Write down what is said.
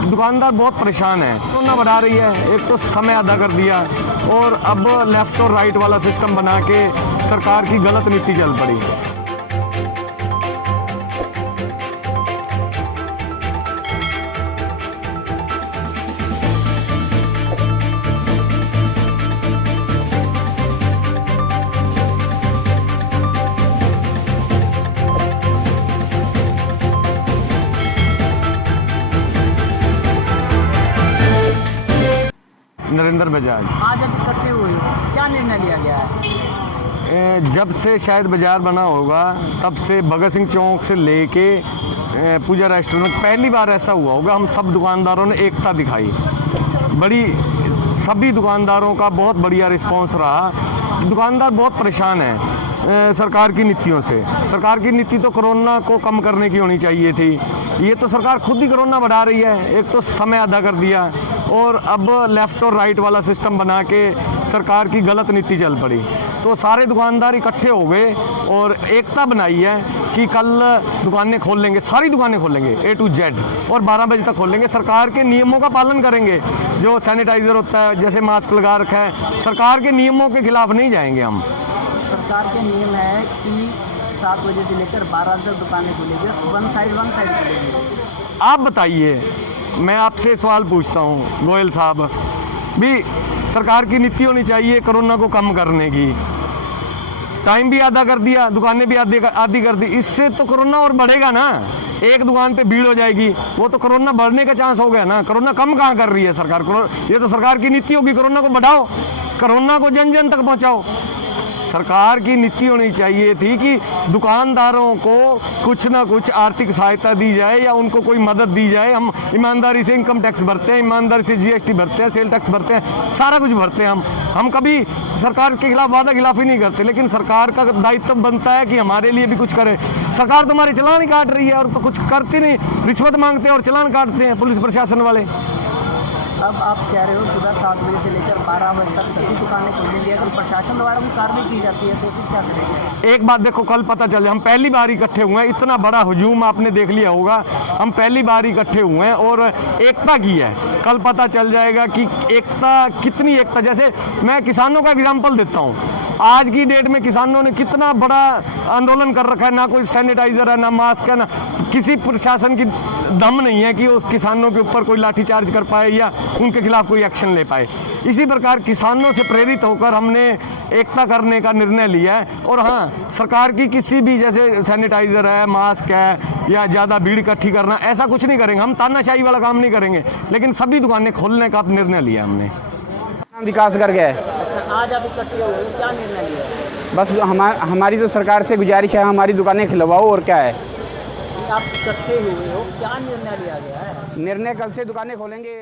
दुकानदार बहुत परेशान है। कोरोना बढ़ा रही है, एक तो समय अदा कर दिया और अब लेफ्ट और राइट वाला सिस्टम बना के सरकार की गलत नीति चल पड़ी। नरेंद्र बजाज। आज अभी इकट्ठे हुए हो, क्या निर्णय लिया गया है? जब से शायद बाजार बना होगा तब से भगत सिंह चौक से लेके पूजा रेस्टोरेंट पहली बार ऐसा हुआ होगा, हम सब दुकानदारों ने एकता दिखाई। बड़ी सभी दुकानदारों का बहुत बढ़िया रिस्पांस रहा। दुकानदार बहुत परेशान है सरकार की नीतियों से। सरकार की नीति तो कोरोना को कम करने की होनी चाहिए थी, ये तो सरकार खुद ही कोरोना बढ़ा रही है। एक तो समय अदा कर दिया और अब लेफ्ट और राइट वाला सिस्टम बना के सरकार की गलत नीति चल पड़ी। तो सारे दुकानदार इकट्ठे हो गए और एकता बनाई है कि कल दुकानें खोल लेंगे, सारी दुकानें खोलेंगे A to Z और 12 बजे तक खोलेंगे। सरकार के नियमों का पालन करेंगे, जो सैनिटाइज़र होता है, जैसे मास्क लगा रखा है, सरकार के नियमों के खिलाफ नहीं जाएंगे हम। सरकार के नियम है कि 7 बजे से लेकर 12 तक दुकानें खुलेगी, वन साइड खुलेंगी। आप बताइए, मैं आपसे सवाल पूछता हूँ गोयल साहब, भी सरकार की नीति होनी चाहिए कोरोना को कम करने की। टाइम भी आधा कर दिया, दुकानें भी आधी कर दी, इससे तो कोरोना और बढ़ेगा ना। एक दुकान पे भीड़ हो जाएगी, वो तो कोरोना बढ़ने का चांस हो गया ना। कोरोना कम कहाँ कर रही है सरकार? ये तो सरकार की नीति होगी, कोरोना को बढ़ाओ, कोरोना को जन जन तक पहुँचाओ। सरकार की नीति होनी चाहिए थी कि दुकानदारों को कुछ ना कुछ आर्थिक सहायता दी जाए या उनको कोई मदद दी जाए। हम ईमानदारी से इनकम टैक्स भरते हैं, ईमानदारी से GST भरते हैं, सेल टैक्स भरते हैं, सारा कुछ भरते हैं हम कभी सरकार के खिलाफ वादा खिलाफी नहीं करते, लेकिन सरकार का दायित्व बनता है कि हमारे लिए भी कुछ करे। सरकार तो हमारे चालान ही काट रही है और तो कुछ करती नहीं, रिश्वत मांगते हैं और चालान काटते हैं पुलिस प्रशासन वाले। अब आप कह रहे हो सुबह 7 बजे से लेकर 12 बजे तक सभी दुकानें खुलेंगी, अगर प्रशासन द्वारा भी कार्रवाई की जाती है तो फिर क्या करेंगे? एक बात देखो, कल पता चले, हम पहली बार इकट्ठे हुए हैं, इतना बड़ा हुजूम आपने देख लिया होगा, हम पहली बार इकट्ठे हुए हैं और एकता की है। कल पता चल जाएगा कि एकता कितनी एकता। जैसे मैं किसानों का एग्जाम्पल देता हूँ, आज की डेट में किसानों ने कितना बड़ा आंदोलन कर रखा है, ना कोई सैनिटाइजर है, ना मास्क है, ना किसी प्रशासन की दम नहीं है कि उस किसानों के ऊपर कोई लाठीचार्ज कर पाए या उनके खिलाफ कोई एक्शन ले पाए। इसी प्रकार किसानों से प्रेरित होकर हमने एकता करने का निर्णय लिया है। और हाँ, सरकार की किसी भी जैसे सैनिटाइजर है, मास्क है या ज़्यादा भीड़ इकट्ठी करना, ऐसा कुछ नहीं करेंगे हम। तानाशाही वाला काम नहीं करेंगे, लेकिन सभी दुकानें खोलने का निर्णय लिया हमने। विकास कर गए। अच्छा, आज आप इकट्ठे हुए, क्या निर्णय लिया? बस हमारी जो सरकार से गुजारिश है, हमारी दुकानें खिलवाओ, और क्या है। आप इकट्ठे हुए हो, क्या निर्णय लिया गया है? निर्णय कल से दुकानें खोलेंगे।